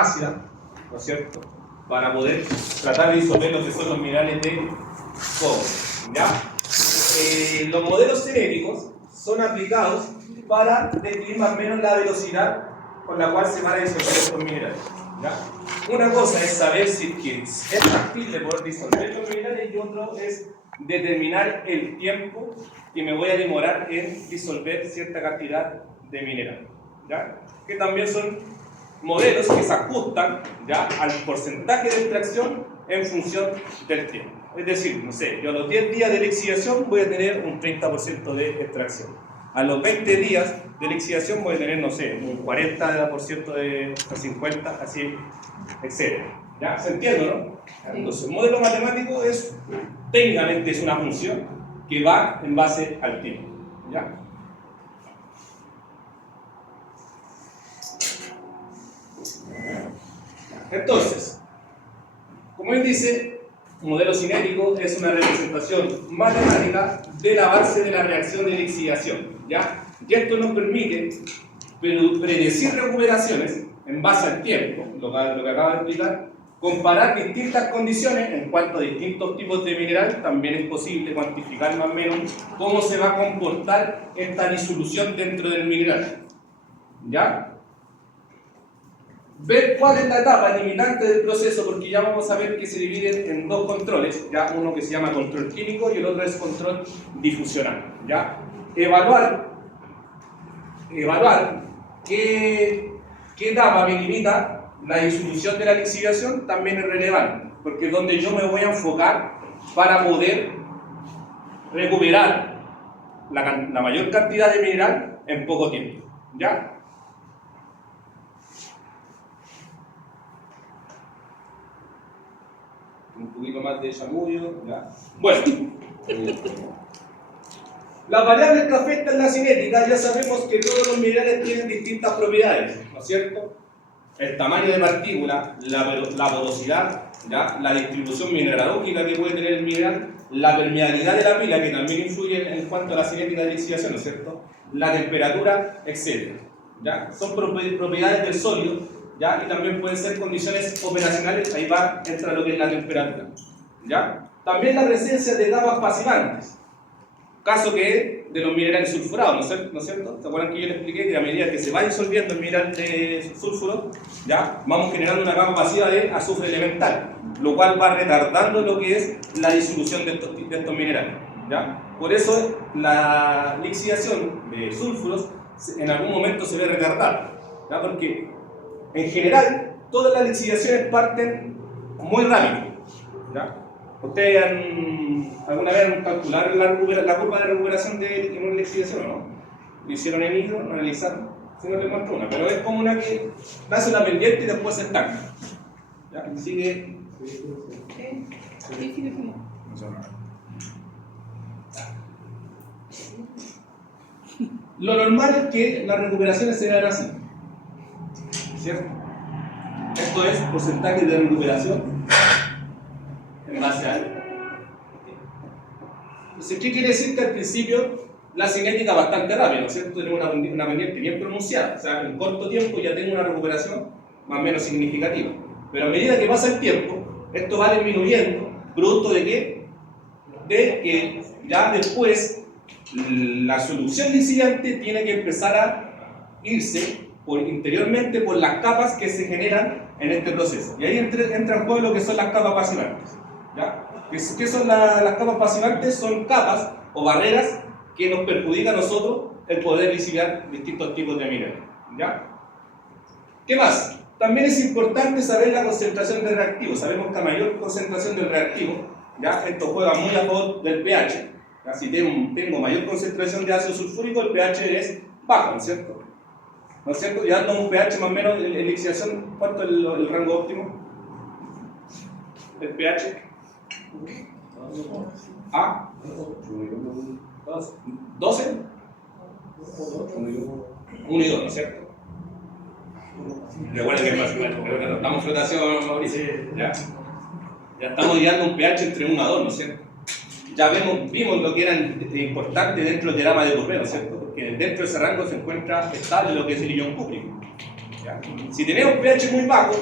ácida, ¿no es cierto?, para poder tratar de disolver lo que son los minerales de cobre, ¿ya? Los modelos cinéticos son aplicados para definir más o menos la velocidad con la cual se van a disolver estos minerales, ¿ya? Una cosa es saber si es factible poder disolver los minerales y otro es determinar el tiempo que me voy a demorar en disolver cierta cantidad de mineral, ¿ya? Que también son modelos que se ajustan, ¿ya?, al porcentaje de extracción en función del tiempo. Es decir, no sé, yo a los 10 días de lixiviación voy a tener un 30% de extracción. A los 20 días de lixiviación voy a tener, no sé, un 40% de 50%, así, etc. ¿Ya? ¿Se entiende, no? Entonces, el modelo matemático técnicamente es una función que va en base al tiempo, ¿ya? Entonces, como él dice, un modelo cinético es una representación matemática del avance de la reacción de lixiviación, ¿ya? Y esto nos permite predecir recuperaciones en base al tiempo, lo que acabo de explicar, comparar distintas condiciones en cuanto a distintos tipos de mineral. También es posible cuantificar más o menos cómo se va a comportar esta disolución dentro del mineral, ¿ya? Ver cuál es la etapa limitante del proceso, porque ya vamos a ver que se dividen en dos controles, ¿ya? Uno que se llama control químico y el otro es control difusional, ¿ya? Evaluar qué etapa me limita la disolución de la lixiviación también es relevante, porque es donde yo me voy a enfocar para poder recuperar la mayor cantidad de mineral en poco tiempo, ¿ya? Un poquito más de chamullo, ¿ya? Bueno, las variables que afectan la cinética, ya sabemos que todos los minerales tienen distintas propiedades, ¿no es cierto? El tamaño de partícula, la porosidad, ¿ya?, la distribución mineralógica que puede tener el mineral, la permeabilidad de la pila, que también influye en cuanto a la cinética de lixiviación, ¿no es cierto?, la temperatura, etc. ¿Ya? Son propiedades del sólido, ¿ya?, y también pueden ser condiciones operacionales. Ahí entra lo que es la temperatura, ¿ya? También la presencia de capas pasivantes, caso que de los minerales sulfurados, ¿no es cierto? ¿Se acuerdan que yo les expliqué que a medida que se va disolviendo el mineral de sulfuro, ¿ya?, vamos generando una capa pasiva de azufre elemental, lo cual va retardando lo que es la disolución de estos minerales, ¿ya? Por eso la lixiviación de sulfuros en algún momento se ve retardada, ¿ya?, porque en general todas las lixiviaciones parten muy rápido, ¿ya? ¿Ustedes alguna vez han calculado la curva de recuperación de una lixiviación o no? ¿Lo hicieron en hidro? ¿Lo analizaron? Si no les muestro una, pero es como una que hace una pendiente y después se estanca, ¿ya? Sigue. Lo normal es que las recuperaciones se vean así, ¿cierto? Esto es porcentaje de recuperación en base a algo. Entonces, ¿qué quiere decir? Que al principio la cinética bastante rápida, ¿no es cierto? Tenemos una pendiente bien pronunciada, o sea, en corto tiempo ya tengo una recuperación más o menos significativa. Pero a medida que pasa el tiempo, esto va disminuyendo, ¿producto de qué? De que ya después la solución lixiviante tiene que empezar a irse interiormente por las capas que se generan en este proceso. Y ahí entra en juego lo que son las capas pasivantes, ¿ya? ¿Qué son las capas pasivantes? Son capas o barreras que nos perjudican a nosotros el poder lixiviar distintos tipos de minerales, ¿ya? ¿Qué más? También es importante saber la concentración de reactivos. Sabemos que a mayor concentración del reactivo, ¿ya?, esto juega muy a favor del pH. ¿Ya? Si tengo mayor concentración de ácido sulfúrico, el pH es bajo, ¿no es cierto? ¿No es cierto? Ya dando un pH más o menos en lixiviación, ¿cuánto es el rango óptimo? ¿El pH? ¿A? ¿12? 1 y 2, ¿no es cierto? Recuerden que es más bueno, estamos en flotación, Mauricio. Ya estamos llegando a un pH entre 1 a 2, ¿no es cierto? Ya vimos lo que era importante dentro del diagrama de Bourret, ¿no es cierto? Porque dentro de ese rango se encuentra estable lo que es el ion cúprico, ¿ya? Si tenemos pH muy bajo,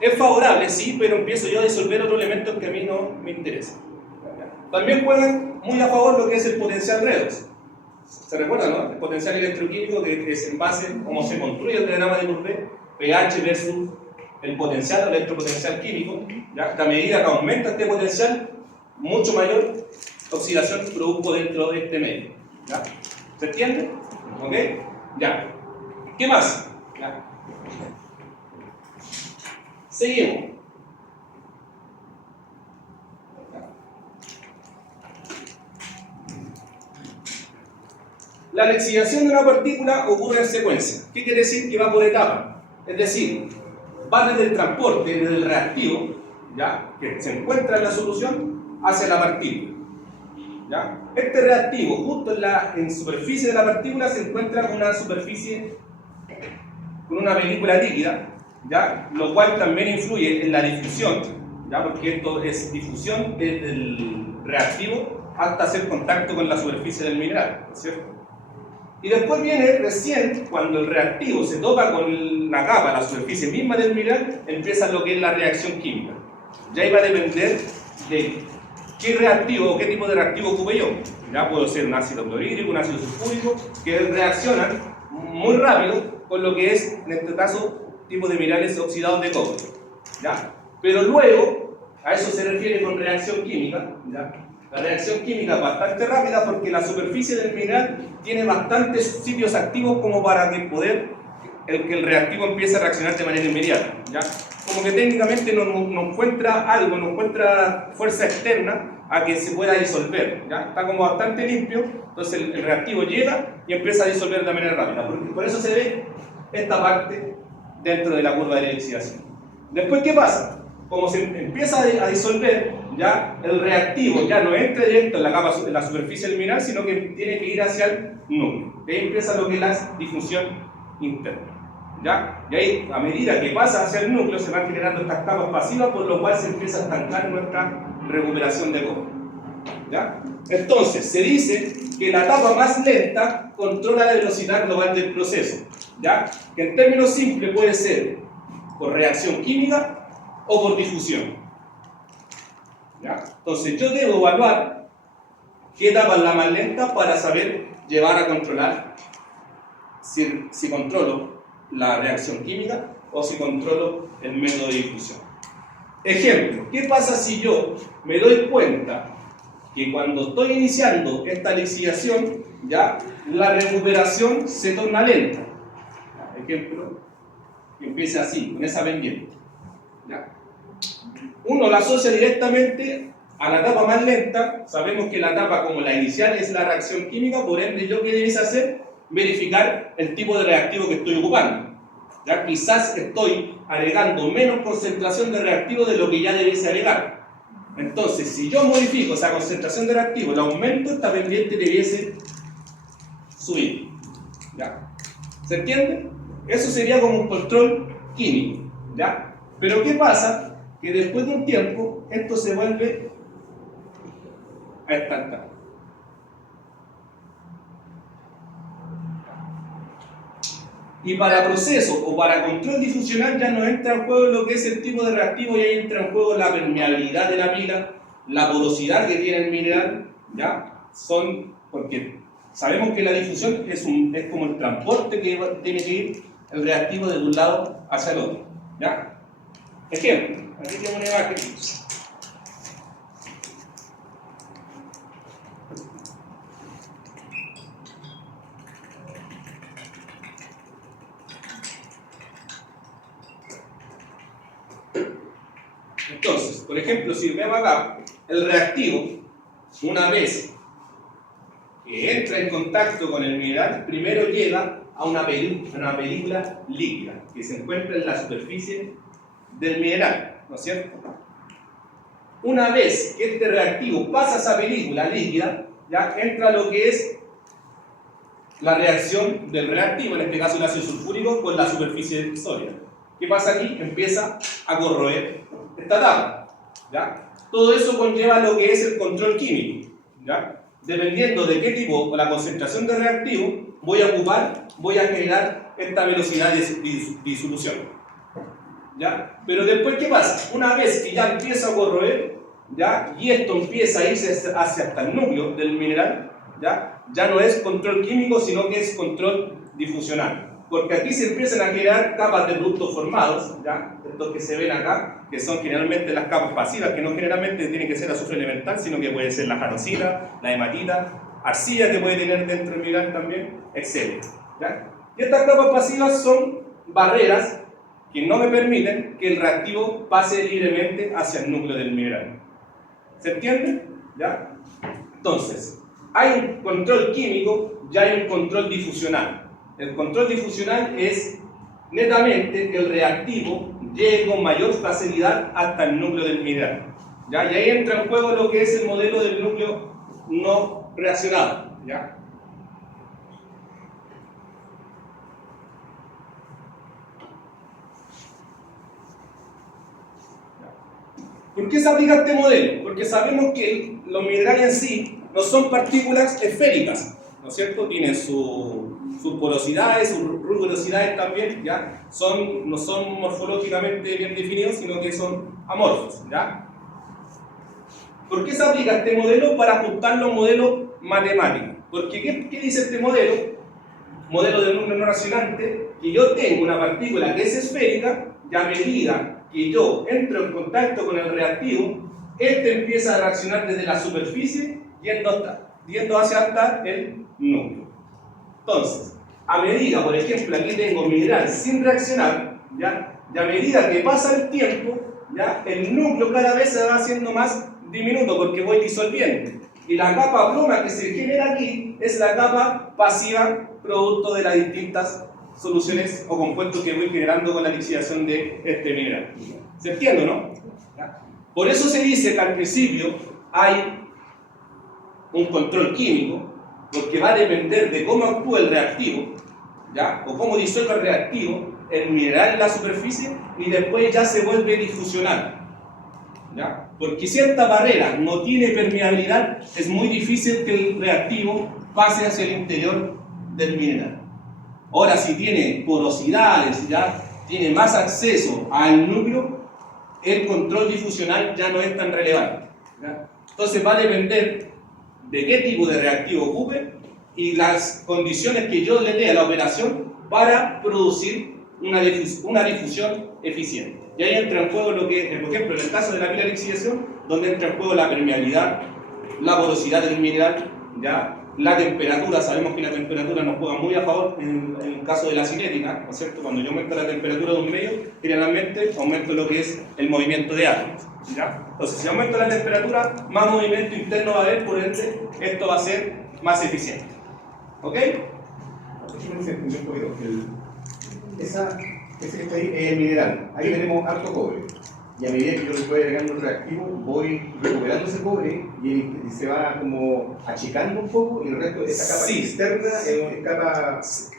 es favorable, sí, pero empiezo yo a disolver otros elementos que a mí no me interesan. También juegan muy a favor lo que es el potencial redox. ¿Se recuerda, no? El potencial electroquímico, que es en base a cómo se construye el diagrama de Courbet, pH versus el potencial o electropotencial químico. ¿Ya? A medida que aumenta este potencial, mucho mayor oxidación produzco dentro de este medio. ¿Ya? ¿Se entiende? ¿Ok? Ya. ¿Qué más? ¿Ya? Seguimos. La lixiviación de una partícula ocurre en secuencia. ¿Qué quiere decir? Que va por etapas. Es decir, va desde el transporte, desde el reactivo, ¿ya? Que se encuentra en la solución, hacia la partícula. ¿Ya? Este reactivo, justo en superficie de la partícula, se encuentra con una superficie, con una película líquida, ¿ya? Lo cual también influye en la difusión, ¿ya? Porque esto es difusión desde el reactivo hasta hacer contacto con la superficie del mineral, ¿cierto? Y después viene recién, cuando el reactivo se toca con la capa, la superficie misma del mineral, empieza lo que es la reacción química. Ya iba a depender de qué reactivo o qué tipo de reactivo ocupe yo. Ya puedo ser un ácido clorhídrico, un ácido sulfúrico, que reaccionan muy rápido con lo que es, en este caso, tipo de minerales oxidados de cobre. ¿Ya? Pero luego, a eso se refiere con reacción química, ¿ya? La reacción química es bastante rápida porque la superficie del mineral tiene bastantes sitios activos como para que que el reactivo empiece a reaccionar de manera inmediata, ¿ya? Como que técnicamente no encuentra algo, no encuentra fuerza externa a que se pueda disolver, ¿ya? Está como bastante limpio, entonces el reactivo llega y empieza a disolver de manera rápida. Por eso se ve esta parte dentro de la curva de lixiviación. Después, ¿qué pasa? Como se empieza a disolver, ya el reactivo ya no entra directo en la capa, en la superficie del mineral, sino que tiene que ir hacia el núcleo. Y ahí empieza lo que es la difusión interna. ¿Ya? Y ahí, a medida que pasa hacia el núcleo, se van generando estas capas pasivas, por lo cual se empieza a estancar nuestra recuperación de cobre. ¿Ya? Entonces, se dice que la etapa más lenta controla la velocidad global del proceso. ¿Ya? Que en términos simples puede ser por reacción química o por difusión. ¿Ya? Entonces yo debo evaluar qué etapa es la más lenta para saber llevar a controlar si controlo la reacción química o si controlo el método de difusión. Ejemplo, ¿qué pasa si yo me doy cuenta que cuando estoy iniciando esta lixiviación, ya la recuperación se torna lenta? Ejemplo, que empiece así, con esa pendiente. ¿Ya? Uno la asocia directamente a la etapa más lenta. Sabemos que la etapa como la inicial es la reacción química, por ende yo qué debes hacer, verificar el tipo de reactivo que estoy ocupando. ¿Ya? Quizás estoy agregando menos concentración de reactivo de lo que ya debiese agregar. Entonces, si yo modifico esa concentración de reactivo, el aumento, esta pendiente debiese subir. ¿Ya? ¿Se entiende? Eso sería como un control químico. ¿Ya? Pero ¿qué pasa? Que después de un tiempo esto se vuelve a estancar. Y para proceso o para control difusional ya no entra en juego lo que es el tipo de reactivo, ya entra en juego la permeabilidad de la pila, la porosidad que tiene el mineral, ¿ya? Porque sabemos que la difusión es como el transporte que tiene que ir el reactivo de un lado hacia el otro, ¿ya? Ejemplo, aquí tengo una imagen. Entonces, por ejemplo, si vemos acá, el reactivo, una vez que entra en contacto con el mineral, primero llega a una película líquida que se encuentra en la superficie del mineral, ¿no es cierto? Una vez que este reactivo pasa a esa película líquida, ya entra lo que es la reacción del reactivo, en este caso el ácido sulfúrico, con la superficie sólida. ¿Qué pasa aquí? Empieza a corroer esta etapa, ¿ya? Todo eso conlleva lo que es el control químico, ¿ya? Dependiendo de qué tipo o la concentración de reactivo voy a ocupar, voy a generar esta velocidad de disolución. ¿Ya? Pero después, ¿qué pasa? Una vez que ya empieza a corroer, ¿ya? Y esto empieza a irse hacia hasta el núcleo del mineral, ya no es control químico, sino que es control difusional. Porque aquí se empiezan a crear capas de productos formados, ¿ya? Estos que se ven acá, que son generalmente las capas pasivas, que no generalmente tienen que ser azufre elemental, sino que puede ser la jarosita, la hematita, arcilla que puede tener dentro del mineral también, etc. ¿Ya? Y estas capas pasivas son barreras que no me permiten que el reactivo pase libremente hacia el núcleo del mineral. ¿Se entiende? ¿Ya? Entonces, hay un control químico y hay un control difusional. El control difusional es netamente que el reactivo llegue con mayor facilidad hasta el núcleo del mineral. ¿Ya? Y ahí entra en juego lo que es el modelo del núcleo no reaccionado. ¿Ya? ¿Por qué se aplica este modelo? Porque sabemos que los minerales en sí no son partículas esféricas, ¿no es cierto? Tienen sus porosidades, sus rugosidades también, ¿ya? No son morfológicamente bien definidos, sino que son amorfos, ¿ya? ¿Por qué se aplica este modelo? Para ajustarlo a un modelo matemático. Porque ¿qué dice este modelo? Modelo de núcleo no reaccionante, que yo tengo una partícula que es esférica, y a medida que yo entro en contacto con el reactivo, este empieza a reaccionar desde la superficie yendo hacia hasta el núcleo. Entonces, a medida, por ejemplo, aquí tengo mineral sin reaccionar, ¿ya? Y a medida que pasa el tiempo, ¿ya? El núcleo cada vez se va haciendo más diminuto porque voy disolviendo. Y la capa pluma que se genera aquí es la capa pasiva producto de las distintas soluciones o compuestos que voy generando con la lixiviación de este mineral. ¿Se entiende, no? ¿Ya? Por eso se dice que al principio hay un control químico, porque va a depender de cómo actúa el reactivo, ¿ya? O cómo disuelve el reactivo, el mineral en la superficie, y después ya se vuelve difusional. ¿Ya? Porque si esta barrera no tiene permeabilidad, es muy difícil que el reactivo pase hacia el interior del mineral. Ahora, si tiene porosidades, ya tiene más acceso al núcleo, el control difusional ya no es tan relevante. ¿Ya? Entonces va a depender de qué tipo de reactivo ocupe y las condiciones que yo le dé a la operación para producir una difusión eficiente. Y ahí entra en juego lo que, por ejemplo, en el caso de la lixiviación, donde entra en juego la permeabilidad, la porosidad del mineral, ¿ya? La temperatura. Sabemos que la temperatura nos juega muy a favor en el caso de la cinética, ¿no es cierto? Cuando yo aumento la temperatura de un medio, generalmente aumento lo que es el movimiento de átomos, ¿ya? Entonces, si aumento la temperatura, más movimiento interno va a haber, por ende, esto va a ser más eficiente. ¿Ok? Ese que está ahí es el mineral. Ahí tenemos harto cobre. Y a medida que yo le voy agregando un reactivo, voy recuperando ese cobre y se va como achicando un poco, y el resto de esa capa externa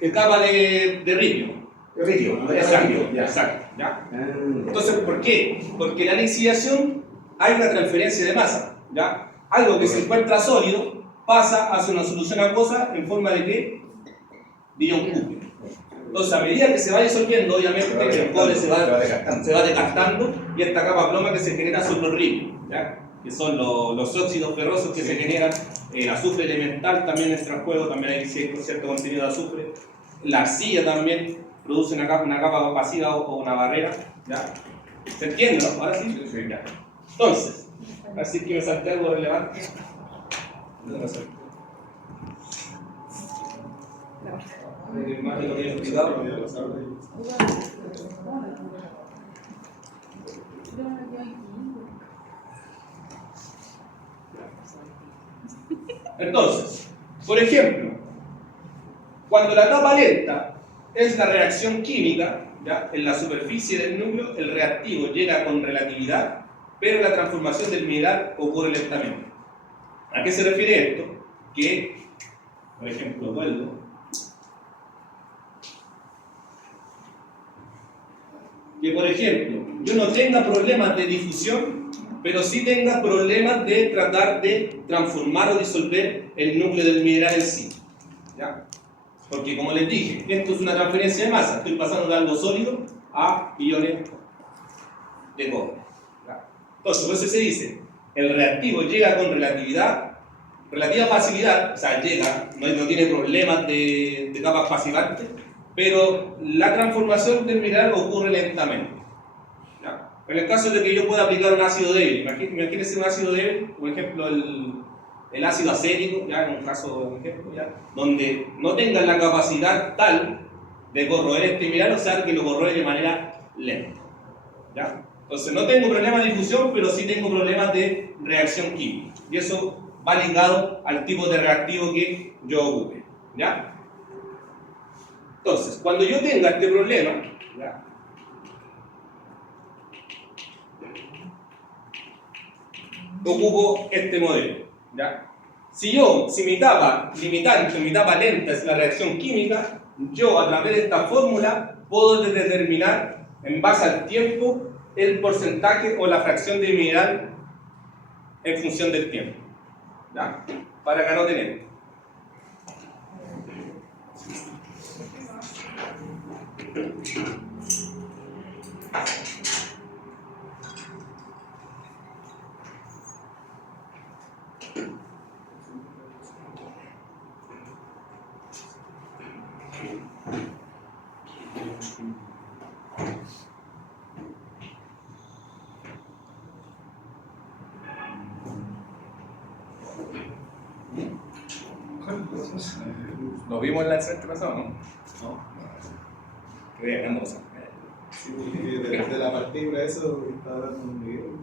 es capa de ritio. De ritio, ¿no? Exacto. ¿Ya? Entonces, ¿por qué? Porque en la lixiviación hay una transferencia de masa, ¿ya? Algo que se encuentra sólido pasa hacia una solución acuosa en forma de ¿qué? De ion cúbico. Entonces, a medida que se va disolviendo, obviamente el cobre se va desgastando, y esta capa ploma que se genera son los ríos, ¿ya? Que son los óxidos ferrosos que se generan, el azufre elemental también entra en juego, también hay cierto contenido de azufre, la arcilla también produce una capa pasiva o una barrera, ¿ya? ¿Se entiende, no? Ahora sí. Ya. Entonces, así que me salté algo relevante. No sé. Más de lo que he explicado. Entonces, por ejemplo, cuando la etapa lenta es la reacción química, ¿ya? En la superficie del núcleo, el reactivo llega con relatividad, pero la transformación del mineral ocurre lentamente. ¿A qué se refiere esto? Que, por ejemplo, vuelvo. Que, por ejemplo, yo no tenga problemas de difusión, pero sí tenga problemas de tratar de transformar o disolver el núcleo del mineral en sí. ¿Ya? Porque como les dije, esto es una transferencia de masa, estoy pasando de algo sólido a iones de cobre. Entonces, por eso se dice, el reactivo llega con relativa facilidad, o sea, llega, no tiene problemas de capas pasivantes, pero la transformación del mineral ocurre lentamente. ¿Ya? En el caso de que yo pueda aplicar un ácido débil, imagínense un ácido débil, por ejemplo el ácido acético, ya en un caso de ejemplo, ya, donde no tengan la capacidad tal de corroer este mineral, o sea, que lo corroe de manera lenta. ¿Ya? Entonces no tengo problemas de difusión, pero sí tengo problemas de reacción química. Y eso va ligado al tipo de reactivo que yo ocupe. ¿Ya? Entonces, cuando yo tenga este problema, ¿ya? Ocupo este modelo. ¿Ya? Si mi etapa limitante, mi etapa lenta es la reacción química, yo a través de esta fórmula puedo determinar en base al tiempo el porcentaje o la fracción de mineral en función del tiempo. ¿Ya? Para que no tenemos. Lo vimos en la semestre pasado, ¿no? No. Qué hermosa. Sí, de la partícula, eso que está hablando Miguel,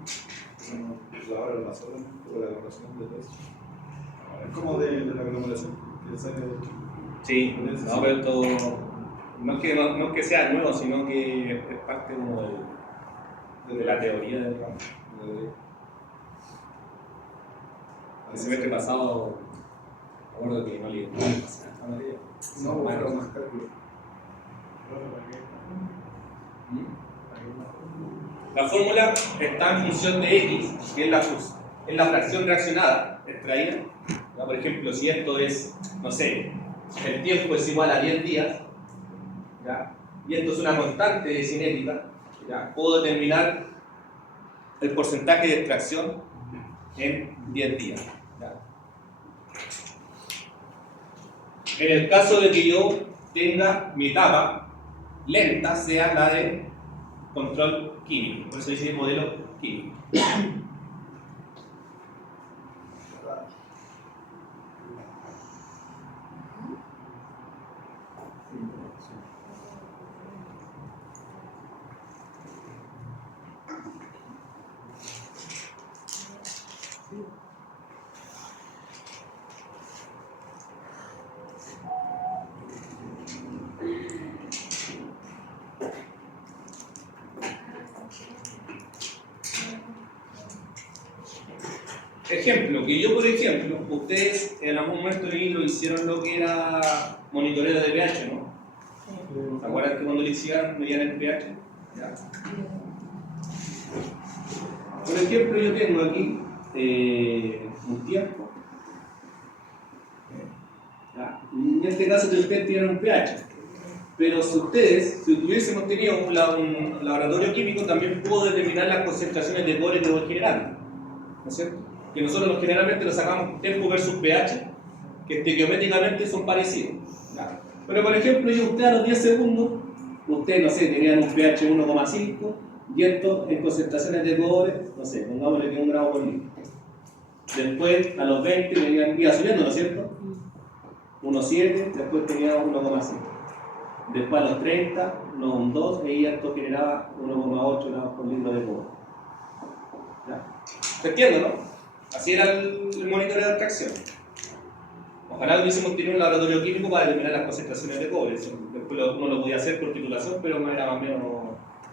la hora la sola, o la evaluación de todo eso. Es como de la aglomeración, que sale. Sí, no, pero esto no es que sea nuevo, sino que es parte como de la teoría del ramo. El semestre pasado, me acuerdo que no leí. No, pero más cálculo. La fórmula está en función de x, que es la fracción reaccionada extraída. ¿Ya? Por ejemplo, si esto es, no sé, el tiempo es igual a 10 días, ¿ya? Y esto es una constante de cinética, ¿ya? Puedo determinar el porcentaje de extracción en 10 días. ¿Ya? En el caso de que yo tenga mi etapa lenta, sea la de control químico, por eso dice modelo químico. Ejemplo, que yo por ejemplo, ustedes en algún momento del libro hicieron lo que era monitoreo de pH, ¿no? ¿Se acuerdan que cuando le hicieron medían el pH? ¿Ya? Por ejemplo, yo tengo aquí un tiempo. ¿Ya? Y en este caso ustedes tienen un pH. Pero si hubiésemos tenido un laboratorio químico, también puedo determinar las concentraciones de cobre que voy generando. ¿No es cierto? Que nosotros generalmente lo sacamos tiempo versus pH, que estequiométricamente son parecidos. ¿Ya? Pero por ejemplo, ustedes a los 10 segundos, ustedes, no sé, tenían un pH 1,5 y esto en concentraciones de cobre, no sé, pongámosle que 1 gramo por litro. Después, a los 20, iba subiendo, ¿no es cierto? 1,7, después tenía 1,5. Después a los 30, 1,2, y esto generaba 1,8 gramos por litro de cobre. ¿Ya? ¿Se entiende, no? Así era el monitoreo de extracción. Ojalá hubiésemos tenido un laboratorio químico para determinar las concentraciones de cobre. Después uno lo podía hacer por titulación, pero era más o menos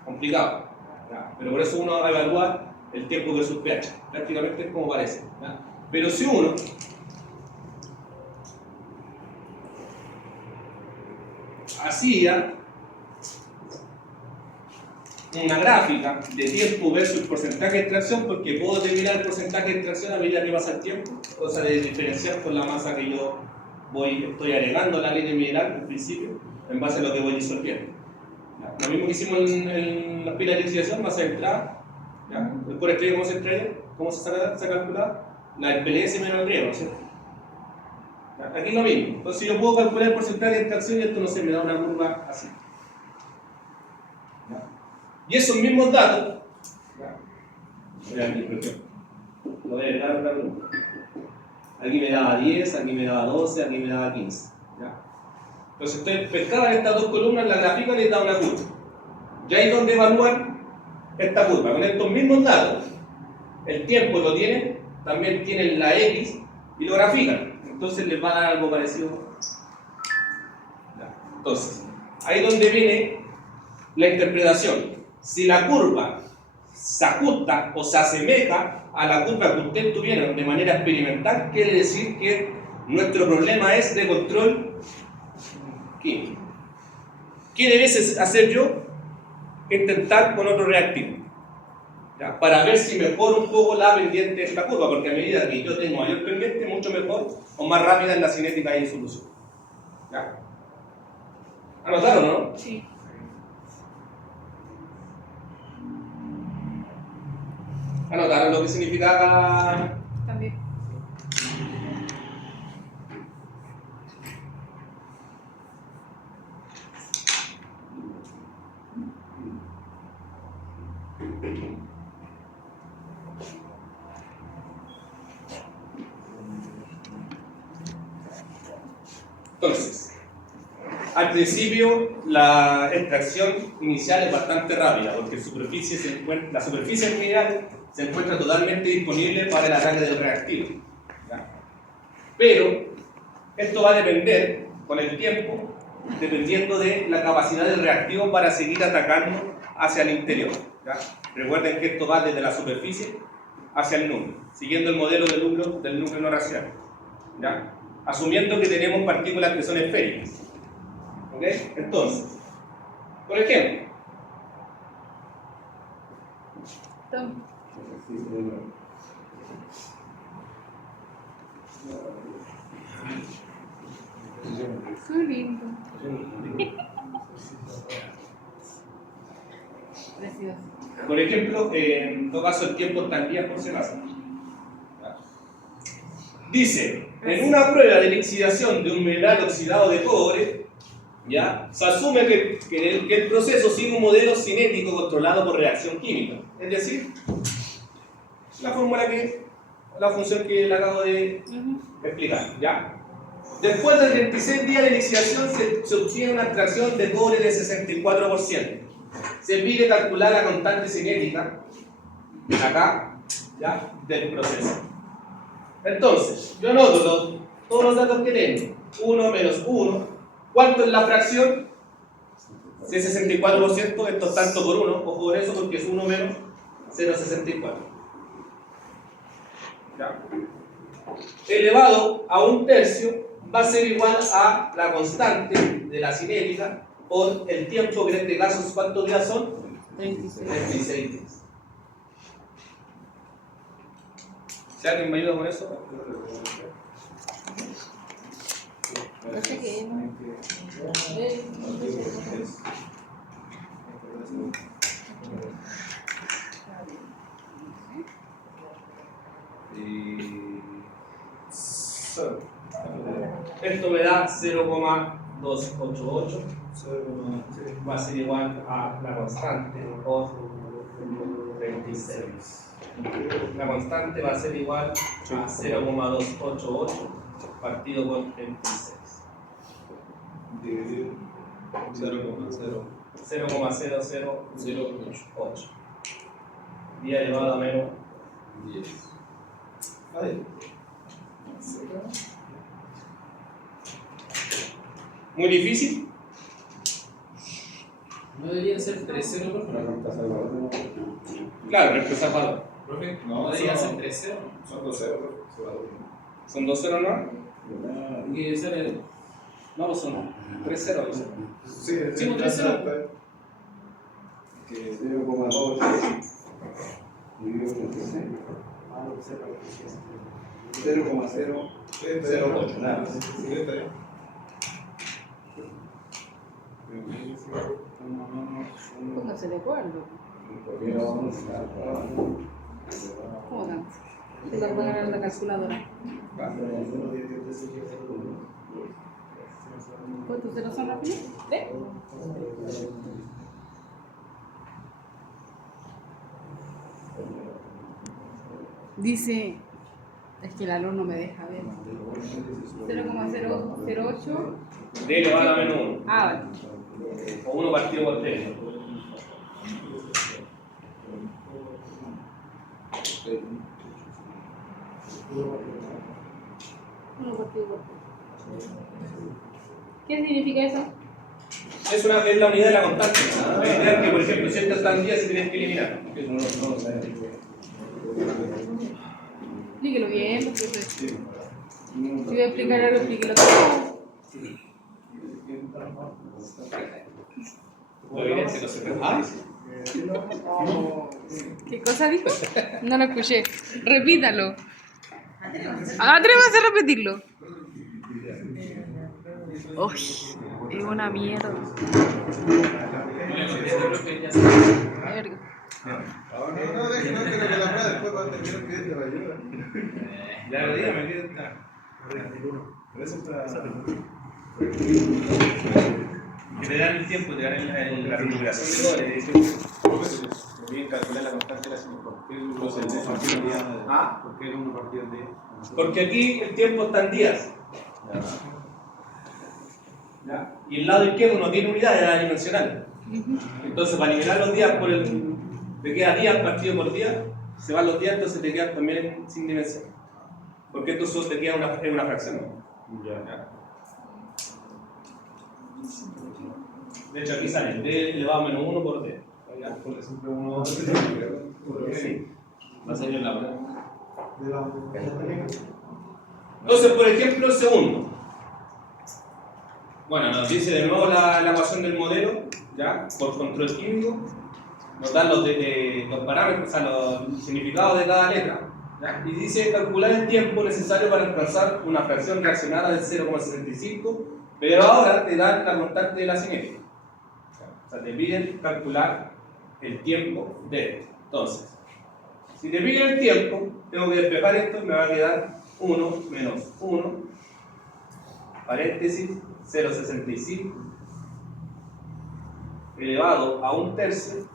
complicado. ¿Ya? Pero por eso uno evalúa el tiempo versus pH. Prácticamente es como parece. ¿Ya? Pero si uno hacía una gráfica de tiempo versus porcentaje de extracción, porque puedo determinar el porcentaje de extracción a medida que pasa el tiempo, cosa de diferenciar con la masa que yo estoy agregando la ley de mineral al principio en base a lo que voy disolviendo. ¿Ya? Lo mismo que hicimos en la pila de lixiviación, masa de entrada, ¿ya? El core estrella, ¿cómo se calcula? La del PLS menos el riego, ¿no es cierto? ¿Ya? Aquí lo mismo. Entonces yo puedo calcular el porcentaje de extracción y esto no se me da una curva así. ¿Ya? Y esos mismos datos, ¿ya? Voy aquí, por ejemplo, lo voy a agregar otra pregunta. Aquí me daba 10, aquí me daba 12, aquí me daba 15. ¿Ya? Entonces ustedes pescaban estas dos columnas, la gráfica les da una curva. Y ahí es donde evalúan esta curva. Con estos mismos datos, el tiempo lo tienen, también tienen la X y lo grafican. Entonces les va a dar algo parecido. ¿Ya? Entonces, ahí es donde viene la interpretación. Si la curva se ajusta o se asemeja a la curva que ustedes tuvieron de manera experimental, quiere decir que nuestro problema es de control químico. ¿Qué debes hacer yo? Intentar con otro reactivo, ¿ya? Para ver si mejoro un poco la pendiente de esta curva, porque a medida que yo tengo mayor pendiente, mucho mejor o más rápida es la cinética de disolución. ¿Ya? ¿Anotaron, no? Sí. ¿Anotaron lo que significaba? También. Entonces, al principio la extracción inicial es bastante rápida porque la superficie del mineral se encuentra totalmente disponible para el ataque del reactivo. ¿Ya? Pero esto va a depender con el tiempo, dependiendo de la capacidad del reactivo para seguir atacando hacia el interior. ¿Ya? Recuerden que esto va desde la superficie hacia el núcleo, siguiendo el modelo del núcleo no racional. ¿Ya? Asumiendo que tenemos partículas que son esféricas. ¿Ok? Entonces, por ejemplo, Tom. Qué lindo. Precioso. por ejemplo, en todo caso el tiempo está en días por si acaso. Dice, en una prueba de lixiviación de un mineral oxidado de cobre, ¿ya? Se asume que el proceso sigue un modelo cinético controlado por reacción química. Es decir, la función que le acabo de explicar. ¿Ya? Después de 36 días de lixiviación se obtiene una extracción de cobre de 64%. Se pide calcular la constante cinética, acá, ¿ya? Del proceso. Entonces, yo anoto todos los datos que tengo. 1 menos 1. ¿Cuánto es la fracción? Si es 64%, esto es tanto por 1. Ojo con eso porque es 1 menos 0,64. ¿Ya? Elevado a 1/3 va a ser igual a la constante de la cinética por el tiempo, que en este caso, ¿cuántos días son? 26 días. Si alguien me ayuda con eso. No sé qué es, ¿no? Esto me da 0,288. Va a ser igual a la constante por 26. La constante va a ser igual a 0,288 partido por 26. Dividir 0,0008. Y elevado a menos 10. muy difícil. No debería ser 3-0, por favor. Claro, reemplazar valor. Profe, No, no debería son- ser 3-0. Son 2-0, se va a dormir. Son 2-0, ¿no? Y debe ser el. No, son 3-0. Sí, Sí, un 3-0. Que 0,2 dividido por 26. 0,008, nada más. Sí, está bien. Póngase de acuerdo. ¿Cómo tanto? Te lo poner en la calculadora. ¿Cuántos ceros son rápido? ¿Tres? Dice, es que el alumno me deja ver. 0,008. D elevado a menos 1. Ah, vale. O 1 partido por D. Uno partido por tres. ¿Qué significa eso? Es la unidad de la constante. La idea es que, por ejemplo, si estas están 10, se tienes que eliminar. Explíquelo bien, profesor. Si voy a explicar algo, explíquelo todo. La evidencia no se repite. ¿Qué cosa dijo? No lo escuché. Repítalo. Atrévase a repetirlo. Uy, es una mierda. No le contesto, profe, ya sabe. Verga. No, déjame que la prueba después va a terminar pidiendo la ayuda. Ya lo dígame, ¿qué está? Pero eso está. Que te dan el tiempo, te dan la recuperación de todo, le dicen, bien calcular la constante de la simulación. ¿Ah? ¿Por qué el 1 partido de? Porque aquí el tiempo está en días. ¿Ya? Y el lado izquierdo no tiene unidad, era dimensional. Entonces, para nivelar los días por te queda días partido por día, se van los días, entonces te quedan también sin dimensión. Porque esto solo te queda una fracción. ¿Ya? De hecho, aquí sale D elevado a menos 1 por D. Porque siempre uno. Sí. Va a salir en la prueba. Entonces, por ejemplo, el segundo. Bueno, nos dice de nuevo la ecuación del modelo, ¿ya? Por control químico. Nos dan los parámetros, o sea, los significados de cada letra. ¿Ya? Y dice calcular el tiempo necesario para alcanzar una fracción reaccionada de 0,65, pero ahora te dan la constante de la cinética. O sea, te piden calcular el tiempo de esto. Entonces, si te piden el tiempo, tengo que despejar esto y me va a quedar 1 menos 1, paréntesis, 0,65, elevado a 1/3,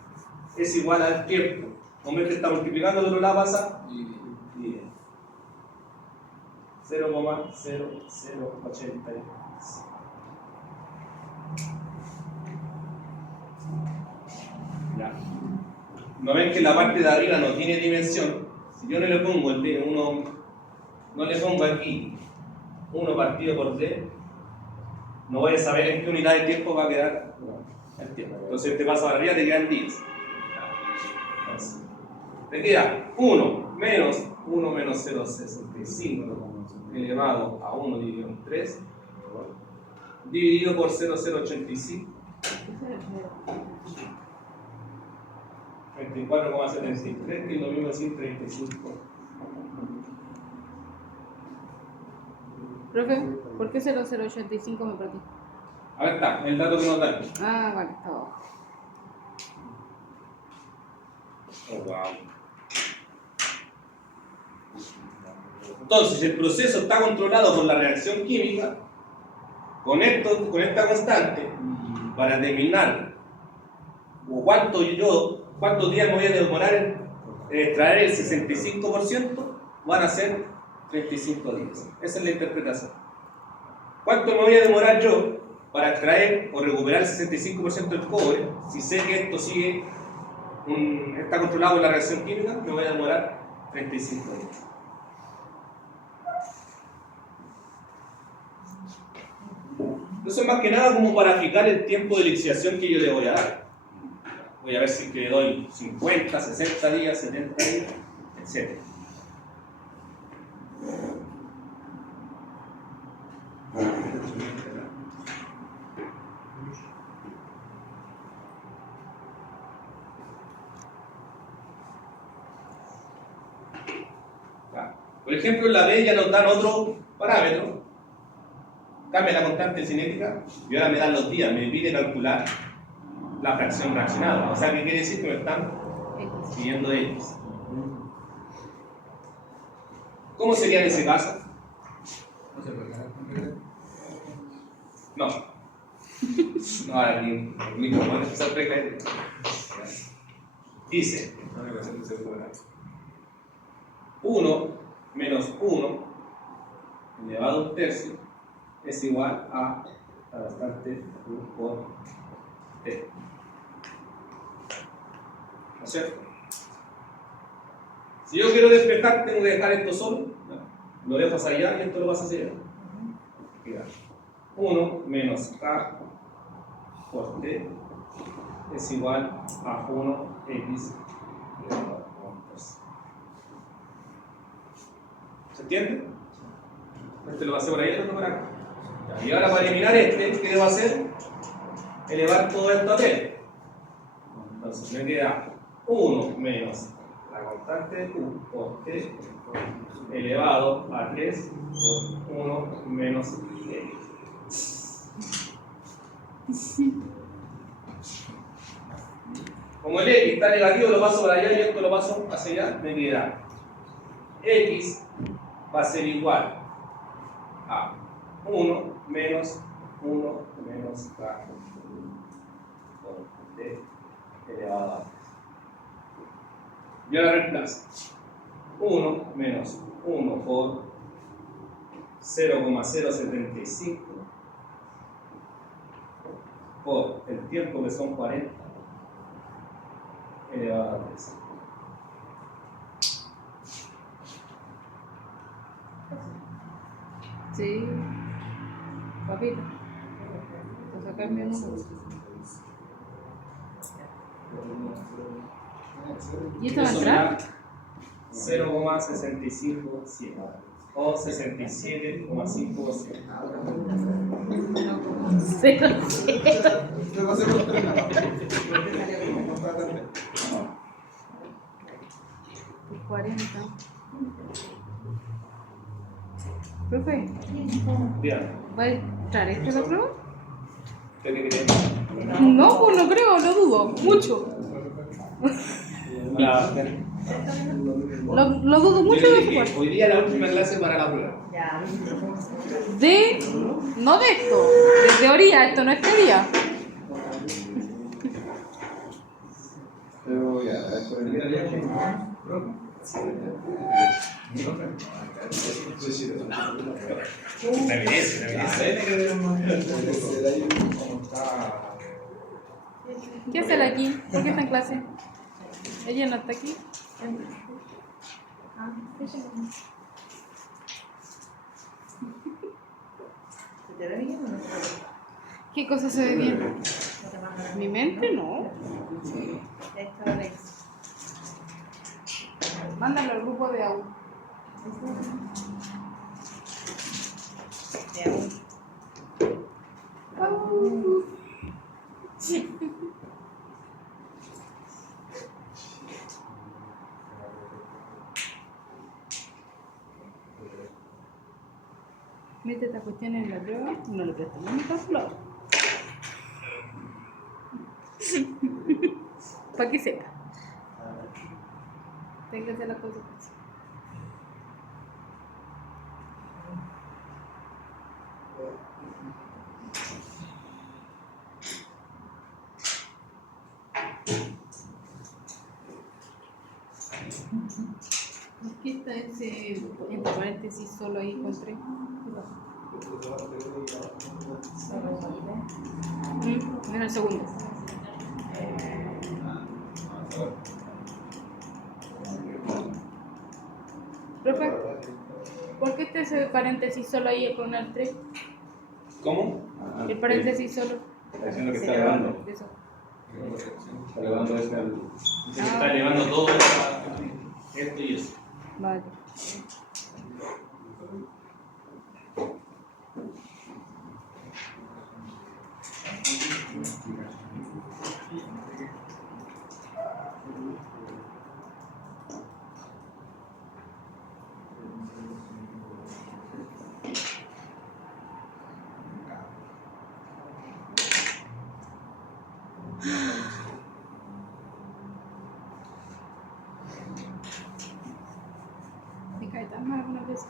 es igual al tiempo. Como ves que está multiplicando, de otro lado pasa y 0,0080. Ya. ¿No ven que la parte de arriba no tiene dimensión? Si yo no le pongo el D, no le pongo aquí 1 partido por D, no voy a saber en qué unidad de tiempo va a quedar el tiempo. Entonces te pasa para arriba, te quedan 10. Entonces, te queda 1 menos 0,65 elevado a 1 dividido en 3 dividido por 0,085. 24,73, que es lo mismo decir 35. Profe, ¿por qué 0085 me perdí? A ver, está, el dato que nos dan. Ah, vale, está abajo. Oh, wow. Entonces, el proceso está controlado por la reacción química con esta constante para determinar cuántos días me voy a demorar en extraer el 65%, van a ser 35 días. Esa es la interpretación. ¿Cuánto me voy a demorar yo para extraer o recuperar el 65% del cobre? Si sé que esto está controlado por la reacción química, me voy a demorar 35 días. Eso es más que nada como para fijar el tiempo de lixiviación que yo le voy a dar. Voy a ver si le doy 50, 60 días, 70 días, etc. Por Por ejemplo, en la B ya nos dan otro parámetro. Cambia la constante cinética y ahora me dan los días. Me pide calcular la fracción fraccionada. O sea, ¿qué quiere decir? Que me están pidiendo X. ¿Cómo sería en ese caso? No se puede ganar con regla. No. No, ahora ni micrófono, esa regla es. Dice Una ecuación de segundo grado. 1 menos 1 elevado a un tercio es igual a la constante U por T. ¿No es cierto? Si yo quiero despejar, tengo que dejar esto solo. Lo dejo hacia allá y esto lo paso hacia allá. Mira, 1 menos K por T es igual a 1x elevado a un tercio. ¿Se entiende? Este lo va a hacer por ahí, el otro por acá. Y ahora para eliminar este, ¿qué debo hacer? Elevar todo esto a T. Entonces me queda 1 menos la constante U por T elevado a 3 por 1 menos X. Como el X está negativo, lo paso para allá y esto lo paso hacia allá, me queda X va a ser igual a 1 menos 1 menos K por T elevado a 3. Y ahora reemplazo 1 menos 1 por 0,075 por el tiempo que son 40 elevado a 3. Sí. Papita. Voy a sacar mi número. ¿Y esto va a Eso entrar? me da 0,657 o 67,5%. Cero. Te va a hacer un tren. Por 40. Profe, Bien. ¿va a entrar esto en la prueba? ¿Qué te crees? No, pues no creo, lo dudo. Mucho. Lo dudo mucho Yo de dije, después. hoy día la última clase para la prueba. No de esto, de teoría, esto no es teoría. Pero ya, por el día de hoy. ¿Qué hace él aquí? ¿Por qué está en clase? Ella no está aquí. ¿Qué cosa se ve bien? Mi mente no. Mándalo al grupo de AU. Mete esta cuestión en la prueba, no le prestamos ni calculador. Para que sepa. Tengo que hacer las cosas. Aquí está ese, entre paréntesis, solo ahí encontré. En el segundo. Profe, ¿por qué está ese paréntesis solo ahí con el 3? ¿Cómo? El paréntesis solo. Está diciendo que está elevando. Eso. Está elevando este al. Dice que está elevando todo esto y eso. Vale. más alguna vez.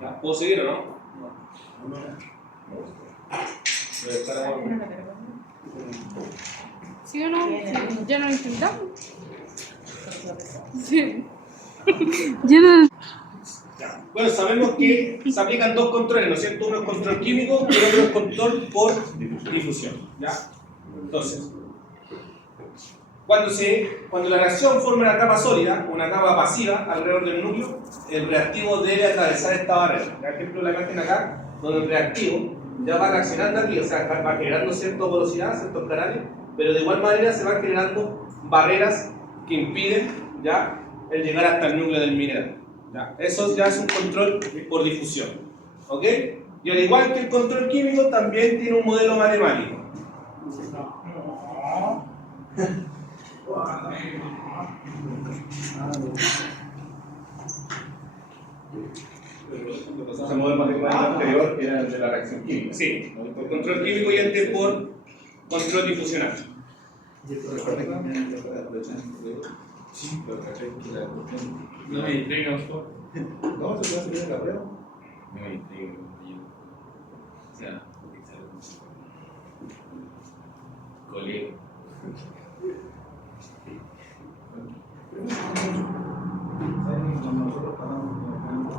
¿Ya? ¿Puedo seguir o no? Debe estar ahora. ¿Sí o no? Sí, ya no lo intentamos. Sí. Ya no. Ya. Bueno, sabemos que se aplican dos controles, ¿no es cierto? Uno es control químico y el otro es control por difusión. ¿Ya? Entonces, cuando la reacción forma una capa sólida, una capa pasiva alrededor del núcleo, el reactivo debe atravesar esta barrera. Por ejemplo, la imagen acá, donde el reactivo ya va reaccionando aquí, o sea, va generando cierta porosidad, ciertos canales, pero de igual manera se van generando barreras que impiden ya el llegar hasta el núcleo del mineral. ¿Ya? Eso ya es un control por difusión. ¿Ok? Y al igual que el control químico, también tiene un modelo matemático. Ese modelo matemático anterior era el de la reacción química. Sí, por control químico y este por control difusional. No me distraiga, por favor. No, se puede hacer la prueba. No me distraiga, compañero. O sea, colega. Nosotros paramos en el campo,